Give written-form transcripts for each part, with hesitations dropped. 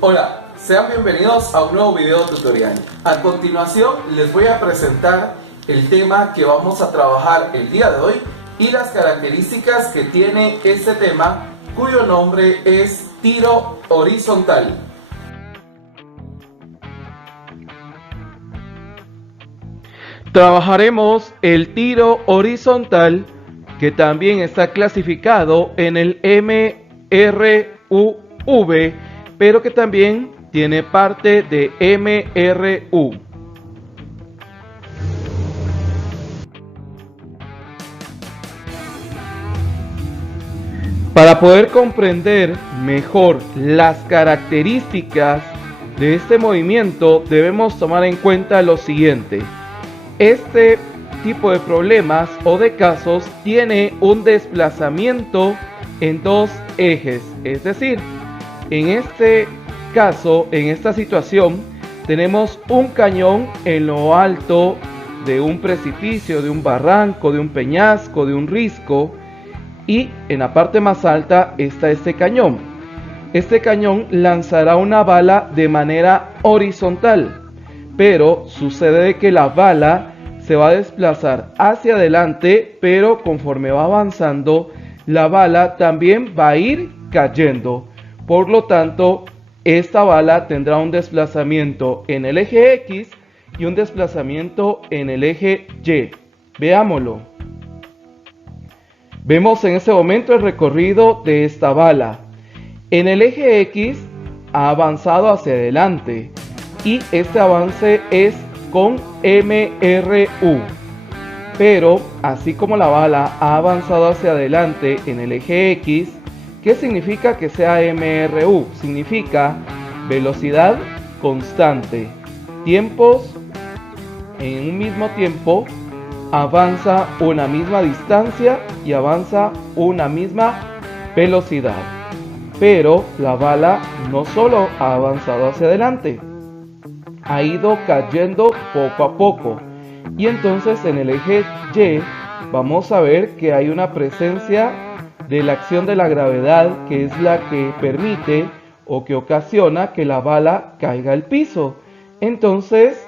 Hola, sean bienvenidos a un nuevo video tutorial. A continuación les voy a presentar el tema que vamos a trabajar el día de hoy y las características que tiene este tema, cuyo nombre es tiro horizontal. Trabajaremos el tiro horizontal, que también está clasificado en el MRUV, pero que también tiene parte de MRU. Para poder comprender mejor las características de este movimiento, debemos tomar en cuenta lo siguiente. Este tipo de problemas o de casos tiene un desplazamiento en dos ejes, es decir, en este caso, en esta situación, tenemos un cañón en lo alto de un precipicio, de un barranco, de un peñasco, de un risco, y en la parte más alta está este cañón. Este cañón lanzará una bala de manera horizontal, pero sucede que la bala se va a desplazar hacia adelante, pero conforme va avanzando, la bala también va a ir cayendo. Por lo tanto, esta bala tendrá un desplazamiento en el eje X y un desplazamiento en el eje Y. Veámoslo. Vemos en este momento el recorrido de esta bala. En el eje X ha avanzado hacia adelante y este avance es con MRU. Pero así como la bala ha avanzado hacia adelante en el eje X, ¿qué significa que sea MRU? Significa velocidad constante. Tiempos en un mismo tiempo, avanza una misma distancia y avanza una misma velocidad. Pero la bala no solo ha avanzado hacia adelante, ha ido cayendo poco a poco. Y entonces en el eje Y vamos a ver que hay una presencia de la acción de la gravedad, que es la que permite o que ocasiona que la bala caiga al piso. Entonces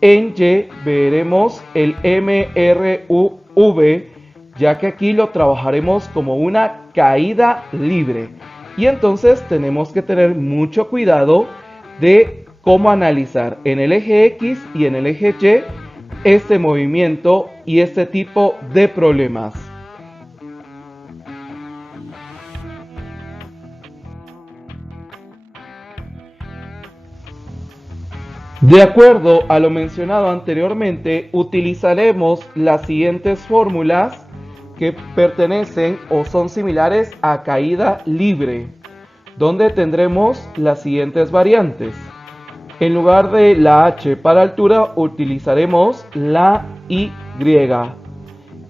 en Y veremos el MRUV, ya que aquí lo trabajaremos como una caída libre. Y entonces tenemos que tener mucho cuidado de cómo analizar en el eje X y en el eje Y este movimiento y este tipo de problemas. De acuerdo a lo mencionado anteriormente, utilizaremos las siguientes fórmulas que pertenecen o son similares a caída libre, donde tendremos las siguientes variantes. En lugar de la H para altura, utilizaremos la Y.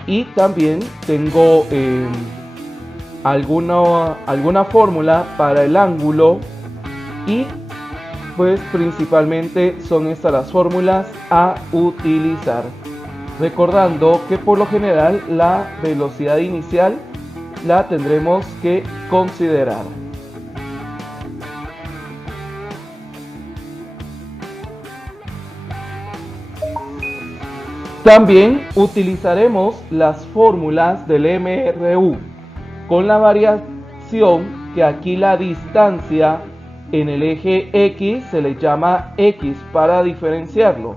Y también tengo alguna fórmula para el ángulo, y pues principalmente son estas las fórmulas a utilizar. Recordando que por lo general la velocidad inicial la tendremos que considerar. También utilizaremos las fórmulas del MRU, con la variación que aquí la distancia en el eje X se le llama X para diferenciarlo.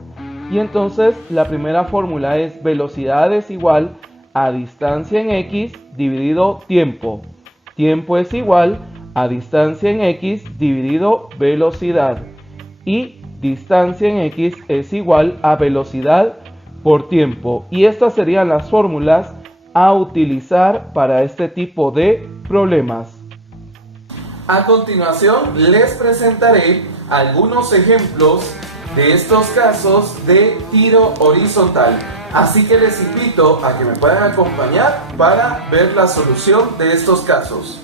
Y entonces la primera fórmula es velocidad es igual a distancia en X dividido tiempo. Tiempo es igual a distancia en X dividido velocidad. Y distancia en X es igual a velocidad por tiempo. Y estas serían las fórmulas a utilizar para este tipo de problemas. A continuación les presentaré algunos ejemplos de estos casos de tiro horizontal. Así que les invito a que me puedan acompañar para ver la solución de estos casos.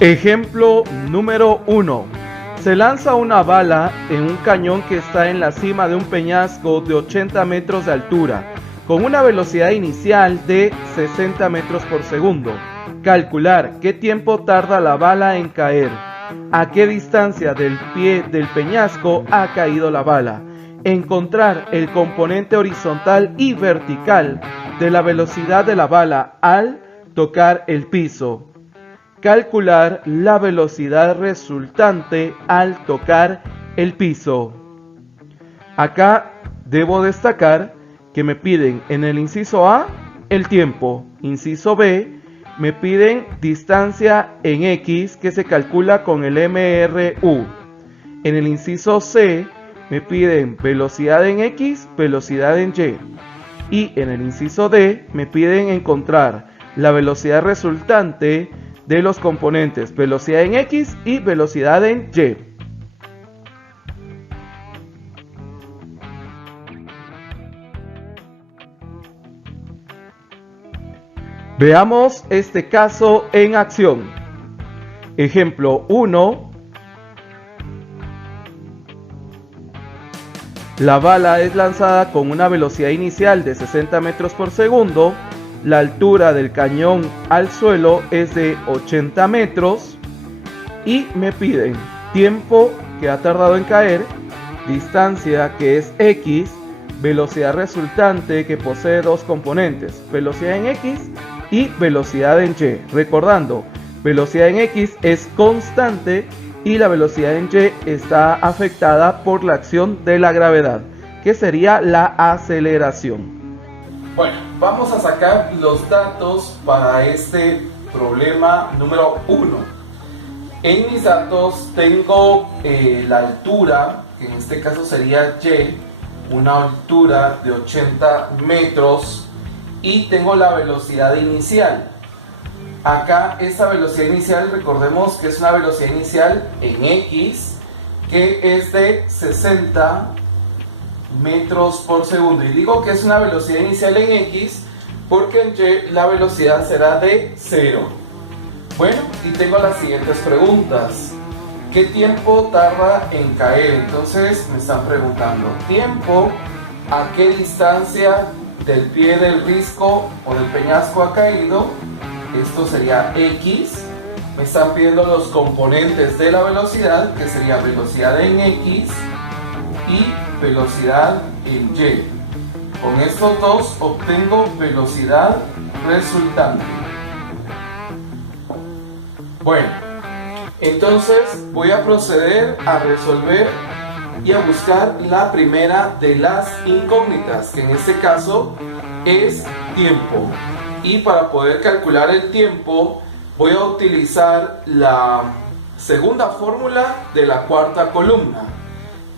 Ejemplo número 1. Se lanza una bala en un cañón que está en la cima de un peñasco de 80 metros de altura. con una velocidad inicial de 60 metros por segundo. Calcular qué tiempo tarda la bala en caer. A qué distancia del pie del peñasco ha caído la bala. Encontrar el componente horizontal y vertical de la velocidad de la bala al tocar el piso. Calcular la velocidad resultante al tocar el piso. Acá debo destacar que me piden en el inciso A el tiempo, inciso B me piden distancia en X que se calcula con el MRU. En el inciso C me piden velocidad en X, velocidad en Y. Y en el inciso D me piden encontrar la velocidad resultante de los componentes velocidad en X y velocidad en Y. Veamos este caso en acción. Ejemplo 1. La bala es lanzada con una velocidad inicial de 60 metros por segundo. La altura del cañón al suelo es de 80 metros. Y me piden tiempo que ha tardado en caer, distancia que es X, velocidad resultante que posee dos componentes, velocidad en X y velocidad en Y. Recordando, velocidad en X es constante y la velocidad en Y está afectada por la acción de la gravedad, que sería la aceleración. Bueno, vamos a sacar los datos para este problema número 1. En mis datos tengo la altura, que en este caso sería Y, una altura de 80 metros, y tengo la velocidad inicial. Acá esta velocidad inicial, recordemos que es una velocidad inicial en X que es de 60 metros por segundo. Y digo que es una velocidad inicial en X porque en Y la velocidad será de 0. Bueno, y tengo las siguientes preguntas. ¿Qué tiempo tarda en caer? Entonces me están preguntando tiempo, a qué distancia del pie del risco o del peñasco ha caído. Esto sería X. Me están pidiendo los componentes de la velocidad, que sería velocidad en X y velocidad en Y. Con estos dos obtengo velocidad resultante. Bueno, entonces voy a proceder a resolver y a buscar la primera de las incógnitas, que en este caso es tiempo. Y para poder calcular el tiempo voy a utilizar la segunda fórmula de la cuarta columna.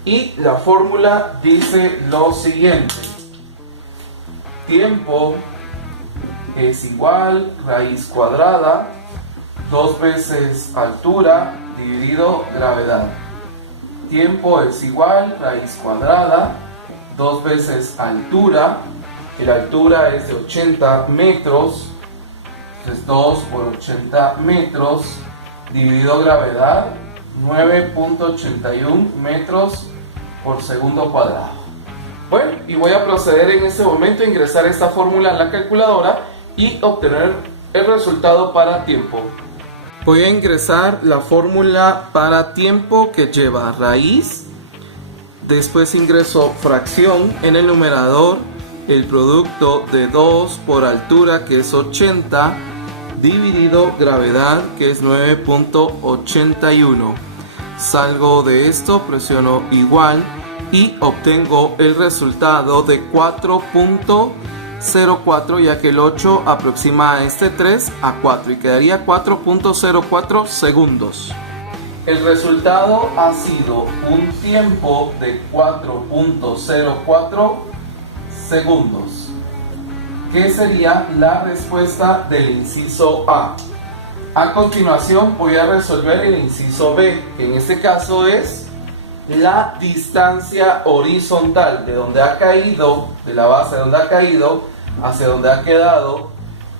Y la fórmula dice lo siguiente: tiempo es igual raíz cuadrada 2 veces altura dividido gravedad. Tiempo es igual raíz cuadrada 2 veces altura, y la altura es de 80 metros, entonces 2 por 80 metros dividido gravedad, 9.81 metros por segundo cuadrado. Bueno, y voy a proceder en este momento a ingresar esta fórmula en la calculadora y obtener el resultado para tiempo. Voy a ingresar la fórmula para tiempo, que lleva raíz, después ingreso fracción en el numerador, el producto de 2 por altura, que es 80, dividido gravedad, que es 9.81. Salgo de esto, presiono igual y obtengo el resultado de 4.04, ya que el 8 aproxima a este 3 a 4 y quedaría 4.04 segundos. El resultado ha sido un tiempo de 4.04 segundos, que sería la respuesta del inciso A. A continuación voy a resolver el inciso B, que en este caso es la distancia horizontal de donde ha caído, de la base de donde ha caído hacia donde ha quedado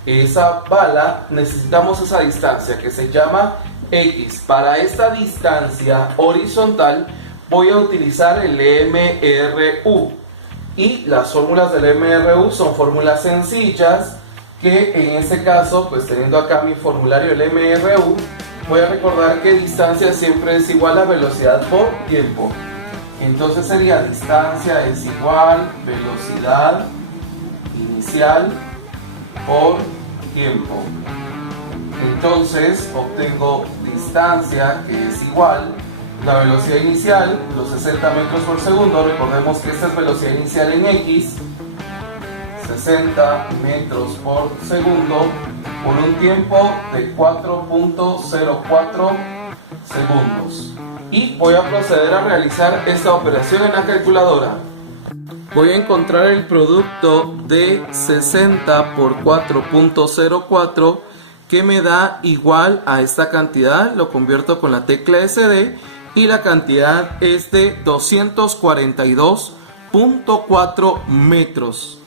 esa bala. Necesitamos esa distancia que se llama X. Para esta distancia horizontal voy a utilizar el MRU. Y las fórmulas del MRU son fórmulas sencillas que en este caso, pues teniendo acá mi formulario del MRU, voy a recordar que distancia siempre es igual a velocidad por tiempo. Entonces sería distancia es igual velocidad inicial por tiempo. Entonces obtengo distancia que es igual la velocidad inicial, los 60 metros por segundo. Recordemos que esta es velocidad inicial en X, 60 metros por segundo por un tiempo de 4.04 segundos. Y voy a proceder a realizar esta operación en la calculadora. Voy a encontrar el producto de 60 por 4.04 que me da igual a esta cantidad. Lo convierto con la tecla SD y la cantidad es de 242.4 metros.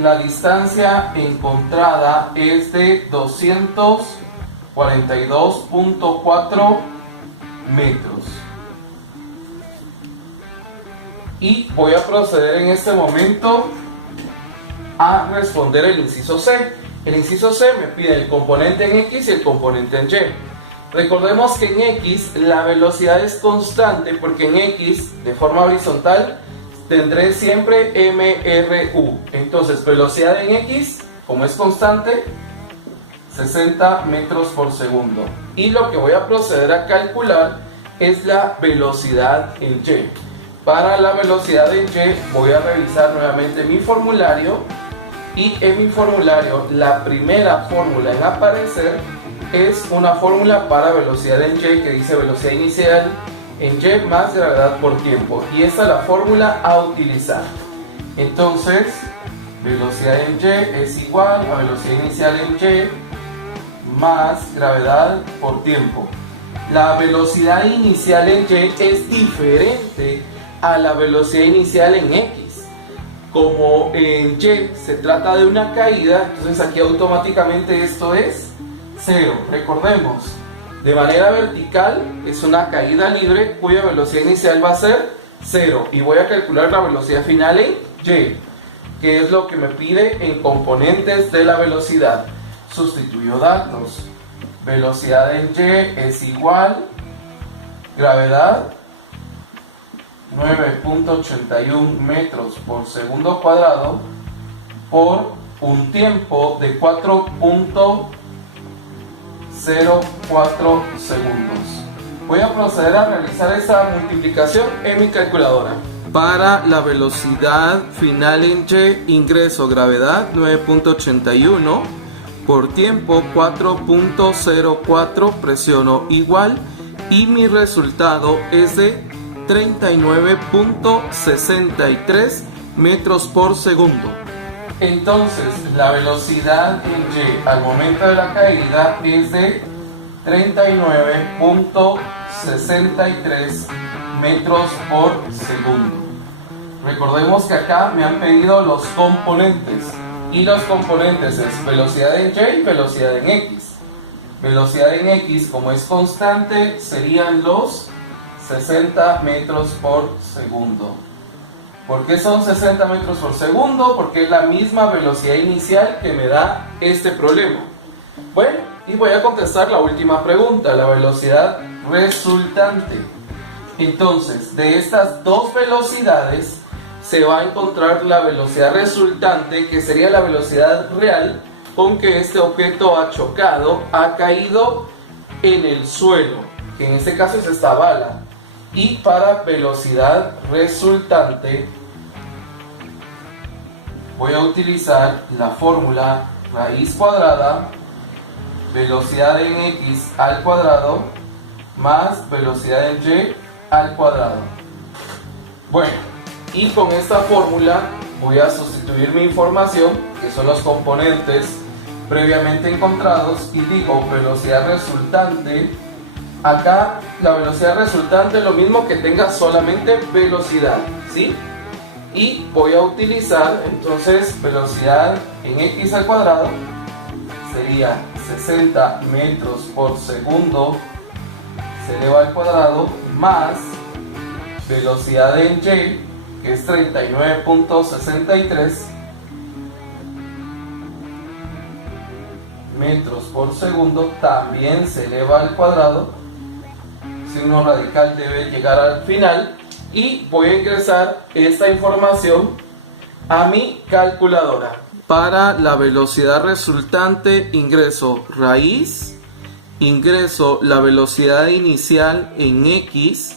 La distancia encontrada es de 242.4 metros. Y voy a proceder en este momento a responder el inciso C. El inciso C me pide el componente en X y el componente en Y. Recordemos que en X la velocidad es constante porque en X de forma horizontal tendré siempre MRU. Entonces velocidad en X, como es constante, 60 metros por segundo. Y lo que voy a proceder a calcular es la velocidad en Y. Para la velocidad en Y voy a revisar nuevamente mi formulario. Y en mi formulario la primera fórmula en aparecer es una fórmula para velocidad en Y que dice velocidad inicial en Y más gravedad por tiempo, y esta es la fórmula a utilizar. Entonces velocidad en Y es igual a velocidad inicial en Y más gravedad por tiempo. La velocidad inicial en Y es diferente a la velocidad inicial en X. Como en Y se trata de una caída, entonces aquí automáticamente esto es 0. Recordemos, de manera vertical es una caída libre cuya velocidad inicial va a ser 0. Y voy a calcular la velocidad final en Y, que es lo que me pide en componentes de la velocidad. Sustituyo datos. Velocidad en Y es igual gravedad 9.81 metros por segundo cuadrado por un tiempo de 4.04 segundos. Voy a proceder a realizar esta multiplicación en mi calculadora. Para la velocidad final en Y ingreso gravedad 9.81 por tiempo 4.04, presiono igual y mi resultado es de 39.63 metros por segundo. Entonces la velocidad en Y al momento de la caída es de 39.63 metros por segundo. Recordemos que acá me han pedido los componentes, y los componentes es velocidad en Y y velocidad en X. Velocidad en X, como es constante, serían los 60 metros por segundo. ¿Por qué son 60 metros por segundo? Porque es la misma velocidad inicial que me da este problema. Bueno, y voy a contestar la última pregunta, la velocidad resultante. Entonces, de estas dos velocidades se va a encontrar la velocidad resultante, que sería la velocidad real con que este objeto ha chocado, ha caído en el suelo, que en este caso es esta bala. Y para velocidad resultante voy a utilizar la fórmula raíz cuadrada velocidad en X al cuadrado más velocidad en Y al cuadrado. Bueno, y con esta fórmula voy a sustituir mi información, que son los componentes previamente encontrados, y digo velocidad resultante. Acá la velocidad resultante es lo mismo que tenga solamente velocidad, ¿sí? Y voy a utilizar entonces velocidad en X al cuadrado, sería 60 metros por segundo se eleva al cuadrado más velocidad en Y que es 39.63 metros por segundo, también se eleva al cuadrado. Signo radical debe llegar al final y voy a ingresar esta información a mi calculadora. Para la velocidad resultante ingreso raíz, ingreso la velocidad inicial en X,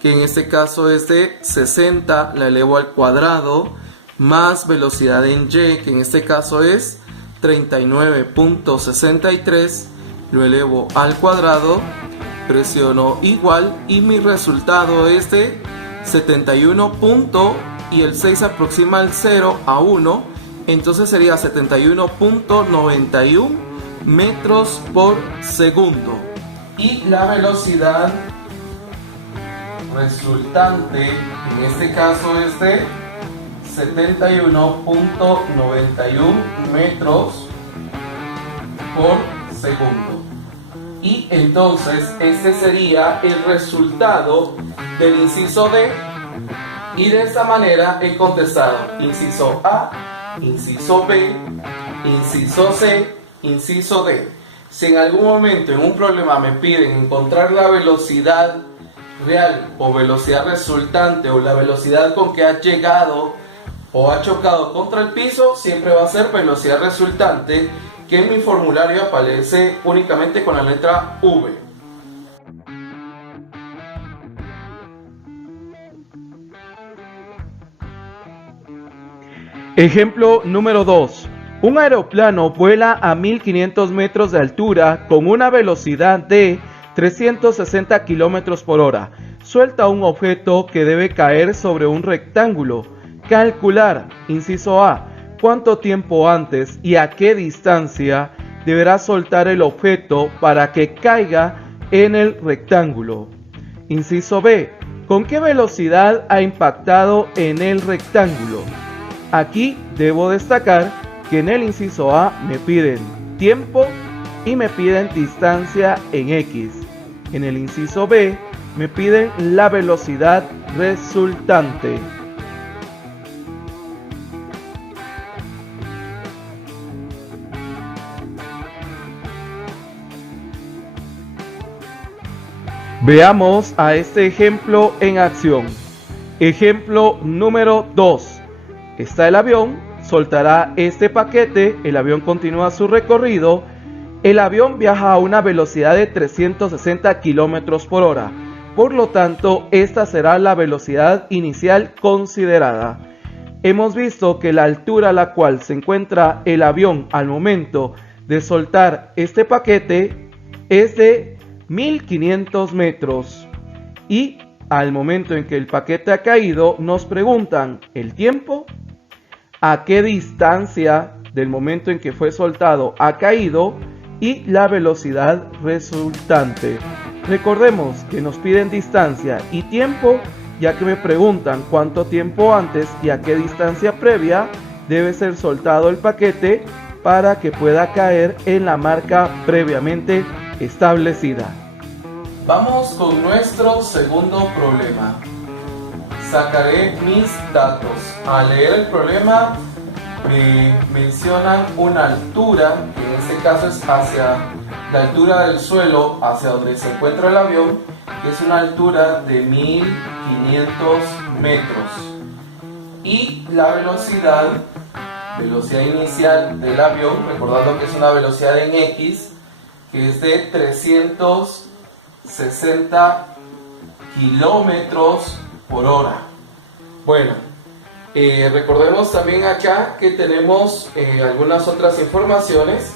que en este caso es de 60, la elevo al cuadrado, más velocidad en Y, que en este caso es 39.63, lo elevo al cuadrado, presiono igual y mi resultado es de 71 y el 6 aproxima al 0 a 1, entonces sería 71.91 metros por segundo. Y la velocidad resultante en este caso es de 71.91 metros por segundo. Y entonces este sería el resultado del inciso D, y de esta manera he contestado inciso A, inciso B, inciso C, inciso D. Si en algún momento en un problema me piden encontrar la velocidad real o velocidad resultante o la velocidad con que ha llegado o ha chocado contra el piso, siempre va a ser velocidad resultante, que en mi formulario aparece únicamente con la letra V. Ejemplo número 2. Un aeroplano vuela a 1500 metros de altura con una velocidad de 360 km por hora. Suelta un objeto que debe caer sobre un rectángulo. Calcular, inciso A, cuánto tiempo antes y a qué distancia deberá soltar el objeto para que caiga en el rectángulo. Inciso B, ¿con qué velocidad ha impactado en el rectángulo? Aquí debo destacar que en el inciso A me piden tiempo y me piden distancia en X. En el inciso B me piden la velocidad resultante. Veamos a este ejemplo en acción. Ejemplo número 2. Está el avión, soltará este paquete, el avión continúa su recorrido. El avión viaja a una velocidad de 360 km por hora. Por lo tanto, esta será la velocidad inicial considerada. Hemos visto que la altura a la cual se encuentra el avión al momento de soltar este paquete es de 1500 metros. Y al momento en que el paquete ha caído, nos preguntan el tiempo, a qué distancia del momento en que fue soltado ha caído y la velocidad resultante. Recordemos que nos piden distancia y tiempo, ya que me preguntan cuánto tiempo antes y a qué distancia previa debe ser soltado el paquete para que pueda caer en la marca previamente establecida. Vamos con nuestro segundo problema. Sacaré mis datos. Al leer el problema me mencionan una altura, que en este caso es hacia la altura del suelo, hacia donde se encuentra el avión, que es una altura de 1500 metros. Y la velocidad inicial del avión, recordando que es una velocidad en X, que es de 360 kilómetros por hora. Bueno, recordemos también acá que tenemos algunas otras informaciones,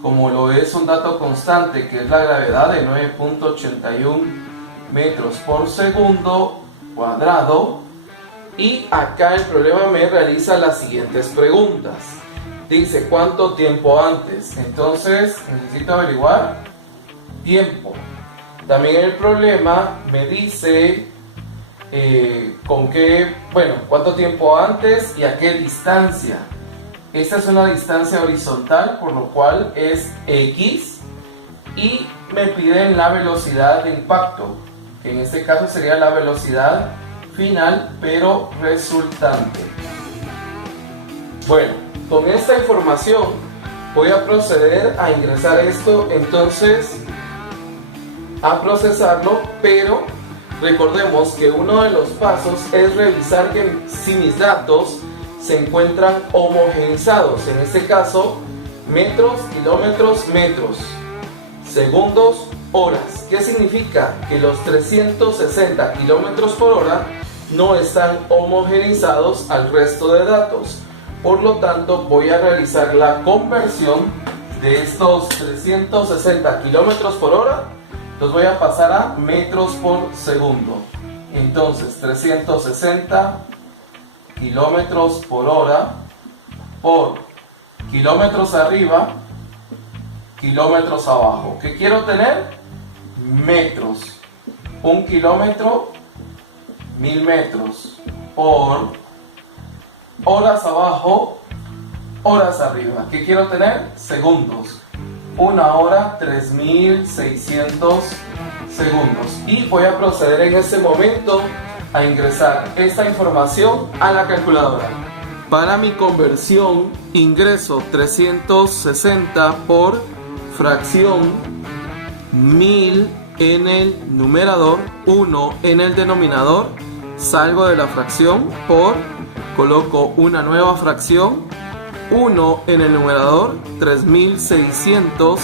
como lo es un dato constante, que es la gravedad de 9.81 metros por segundo cuadrado. Y acá el problema me realiza las siguientes preguntas. Dice, ¿cuánto tiempo antes? Entonces necesito averiguar tiempo. También el problema me dice cuánto tiempo antes y a qué distancia. Esta es una distancia horizontal, por lo cual es X, y me piden la velocidad de impacto, que en este caso sería la velocidad final pero resultante. Bueno, con esta información voy a proceder a ingresar esto entonces a procesarlo, pero recordemos que uno de los pasos es revisar que si mis datos se encuentran homogeneizados, en este caso metros, kilómetros, metros, segundos, horas. ¿Qué significa? Que los 360 kilómetros por hora no están homogeneizados al resto de datos. Por lo tanto, voy a realizar la conversión de estos 360 kilómetros por hora. Los voy a pasar a metros por segundo. Entonces, 360 kilómetros por hora por kilómetros arriba, kilómetros abajo. ¿Qué quiero tener? Metros. 1 kilómetro, 1000 metros. Por horas abajo, horas arriba. ¿Qué quiero tener? Segundos. 1 hora, 3600 segundos. Y voy a proceder en este momento a ingresar esta información a la calculadora. Para mi conversión ingreso 360 por fracción 1000 en el numerador, 1 en el denominador, salgo de la fracción por, coloco una nueva fracción, 1 en el numerador, 3600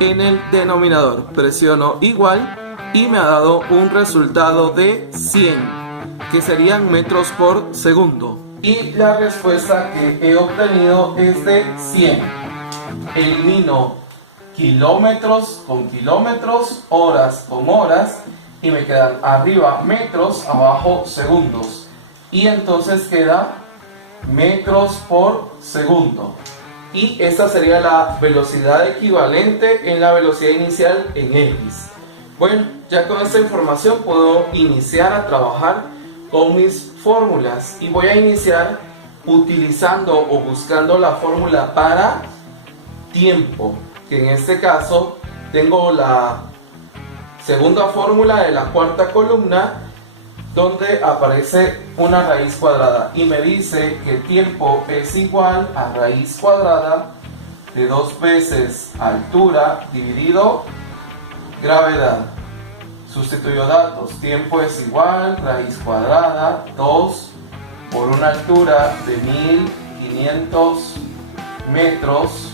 en el denominador, presiono igual y me ha dado un resultado de 100, que serían metros por segundo. Y la respuesta que he obtenido es de 100. Elimino kilómetros con kilómetros, horas con horas, y me quedan arriba metros, abajo segundos. Y entonces queda metros por segundo. Y esta sería la velocidad equivalente en la velocidad inicial en X. Bueno, ya con esta información puedo iniciar a trabajar con mis fórmulas y voy a iniciar utilizando o buscando la fórmula para tiempo, que en este caso tengo la segunda fórmula de la cuarta columna, donde aparece una raíz cuadrada y me dice que tiempo es igual a raíz cuadrada de 2 veces altura dividido gravedad. Sustituyo datos, tiempo es igual raíz cuadrada 2 por una altura de 1500 metros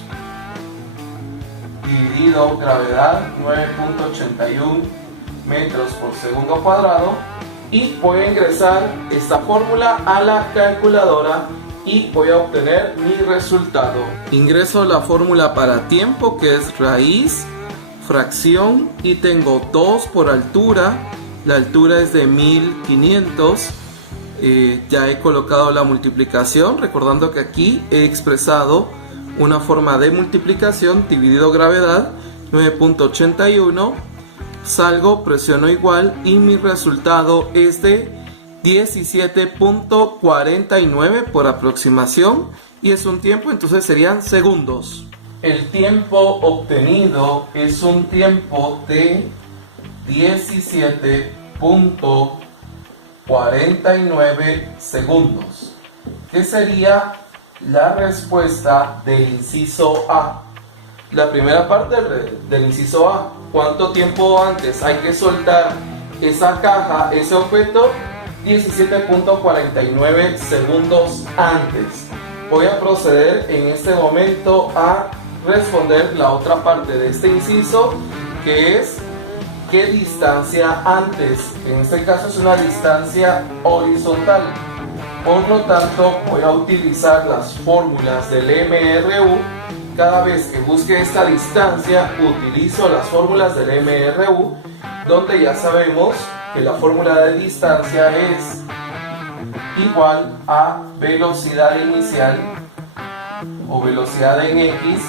dividido gravedad 9.81 metros por segundo cuadrado, y voy a ingresar esta fórmula a la calculadora y voy a obtener mi resultado. Ingreso la fórmula para tiempo, que es raíz, fracción, y tengo 2 por altura. La altura es de 1500. Ya he colocado la multiplicación, recordando que aquí he expresado una forma de multiplicación dividido gravedad 9.81. Salgo, presiono igual y mi resultado es de 17.49 por aproximación, y es un tiempo, entonces serían segundos. El tiempo obtenido es un tiempo de 17.49 segundos, que sería la respuesta del inciso A. La primera parte del inciso A, ¿cuánto tiempo antes hay que soltar esa caja, ese objeto? 17.49 segundos antes. Voy a proceder en este momento a responder la otra parte de este inciso, que es ¿qué distancia antes? En este caso es una distancia horizontal. Por lo tanto, voy a utilizar las fórmulas del MRU. Cada vez que busque esta distancia, utilizo las fórmulas del MRU, donde ya sabemos que la fórmula de distancia es igual a velocidad inicial o velocidad en X,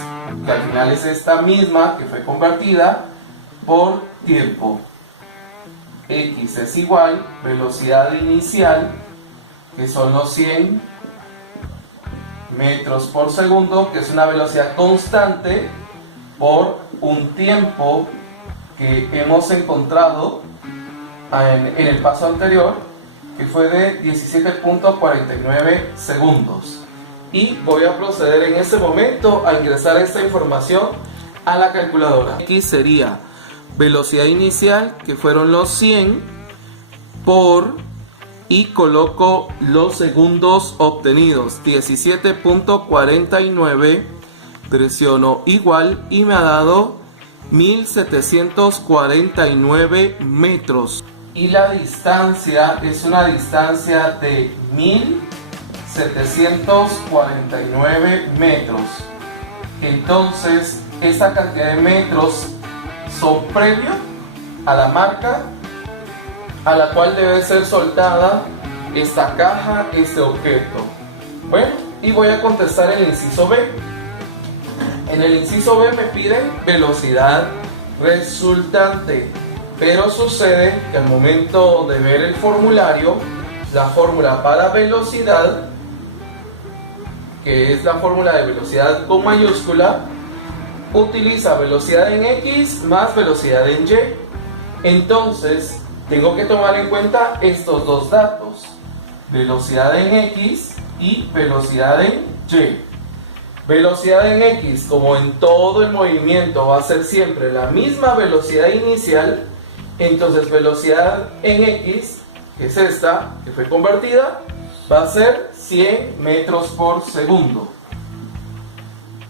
que al final es esta misma que fue convertida, por tiempo. X es igual velocidad inicial, que son los 100 metros por segundo, que es una velocidad constante, por un tiempo que hemos encontrado en el paso anterior, que fue de 17.49 segundos. Y voy a proceder en este momento a ingresar esta información a la calculadora. Aquí sería velocidad inicial, que fueron los 100, por, y coloco los segundos obtenidos, 17.49, presiono igual y me ha dado 1749 metros. Y la distancia es una distancia de 1749 metros. Entonces, esta cantidad de metros son premio a la marca a la cual debe ser soltada esta caja, este objeto. Bueno, y voy a contestar el inciso B. En el inciso B me piden velocidad resultante, pero sucede que al momento de ver el formulario, la fórmula para velocidad, que es la fórmula de velocidad con mayúscula, utiliza velocidad en X más velocidad en Y. Entonces, tengo que tomar en cuenta estos dos datos, velocidad en X y velocidad en Y. Velocidad en X, como en todo el movimiento va a ser siempre la misma velocidad inicial, entonces velocidad en X, que es esta, que fue convertida, va a ser 100 metros por segundo.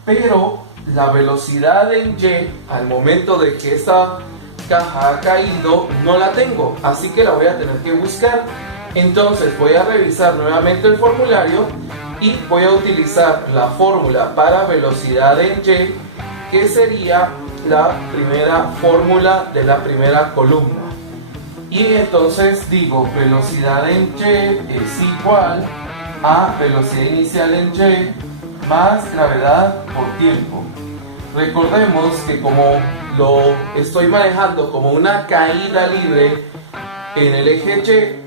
Pero la velocidad en Y, al momento de que esta caja ha caído, no la tengo, así que la voy a tener que buscar. Entonces voy a revisar nuevamente el formulario y voy a utilizar la fórmula para velocidad en Y, que sería la primera fórmula de la primera columna. Y entonces digo, velocidad en Y es igual a velocidad inicial en Y más gravedad por tiempo. Recordemos que como lo estoy manejando como una caída libre en el eje Y,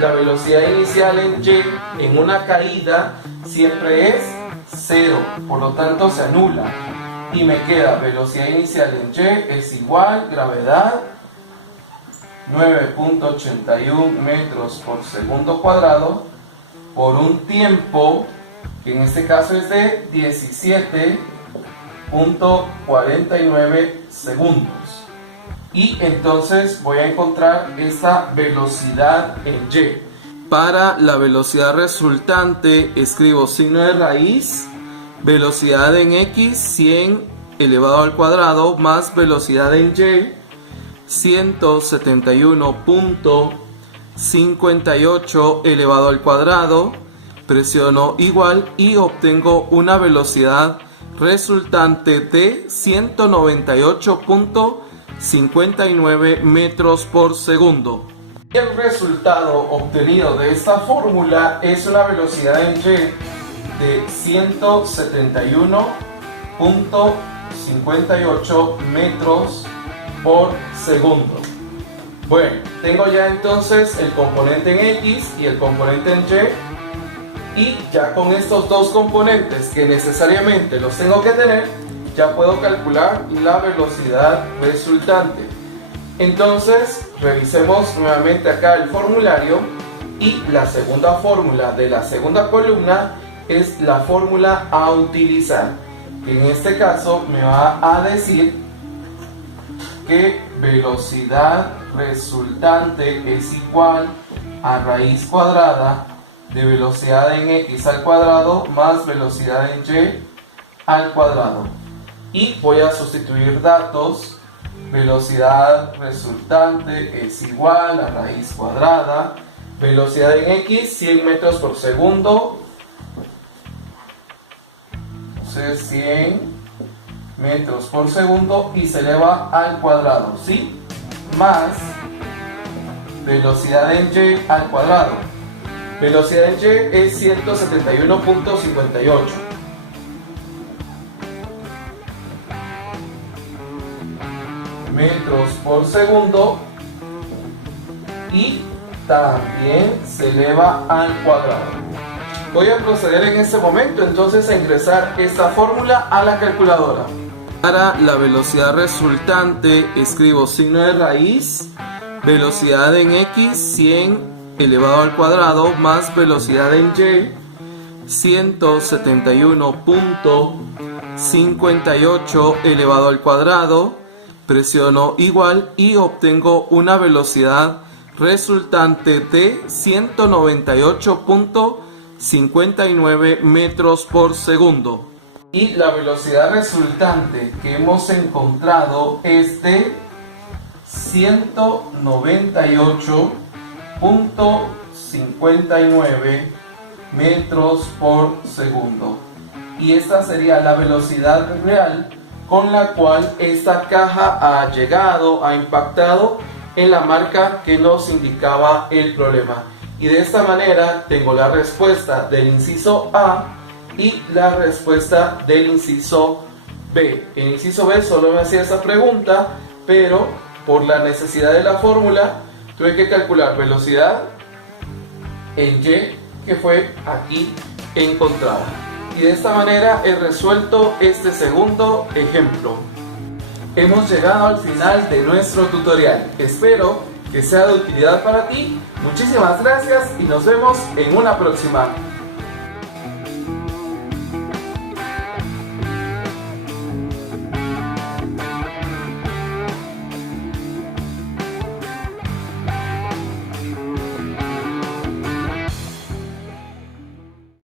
la velocidad inicial en Y en una caída siempre es 0, por lo tanto se anula y me queda velocidad inicial en Y es igual gravedad 9.81 metros por segundo cuadrado por un tiempo que en este caso es de 17.49 segundos. Y entonces voy a encontrar esta velocidad en Y. Para la velocidad resultante escribo signo de raíz, velocidad en X 100 elevado al cuadrado más velocidad en Y 171.58 elevado al cuadrado, presiono igual y obtengo una velocidad resultante de 198.59 metros por segundo. El resultado obtenido de esta fórmula es una velocidad en Y de 171.58 metros por segundo. Bueno, tengo ya entonces el componente en X y el componente en Y ya con estos dos componentes que necesariamente los tengo que tener, ya puedo calcular la velocidad resultante. Entonces, revisemos nuevamente acá el formulario y la segunda fórmula de la segunda columna es la fórmula a utilizar. En este caso me va a decir que velocidad resultante es igual a raíz cuadrada de velocidad en X al cuadrado más velocidad en Y al cuadrado. Y voy a sustituir datos. Velocidad resultante es igual a raíz cuadrada, velocidad en X 100 metros por segundo, entonces 100 metros por segundo y se eleva al cuadrado, ¿sí? Más velocidad en Y al cuadrado. Velocidad en Y es 171.58. Metros por segundo y también se eleva al cuadrado. Voy a proceder en este momento entonces a ingresar esta fórmula a la calculadora. Para la velocidad resultante escribo signo de raíz, velocidad en X 100 elevado al cuadrado más velocidad en Y, 171.58 elevado al cuadrado. Presiono igual y obtengo una velocidad resultante de 198.59 metros por segundo. Y la velocidad resultante que hemos encontrado es de 198.59 metros por segundo. Y esta sería la velocidad real con la cual esta caja ha llegado, ha impactado en la marca que nos indicaba el problema. Y de esta manera tengo la respuesta del inciso A y la respuesta del inciso B. El inciso B solo me hacía esa pregunta, pero por la necesidad de la fórmula tuve que calcular velocidad en Y, que fue aquí encontrada. Y de esta manera he resuelto este segundo ejemplo. Hemos llegado al final de nuestro tutorial. Espero que sea de utilidad para ti. Muchísimas gracias y nos vemos en una próxima.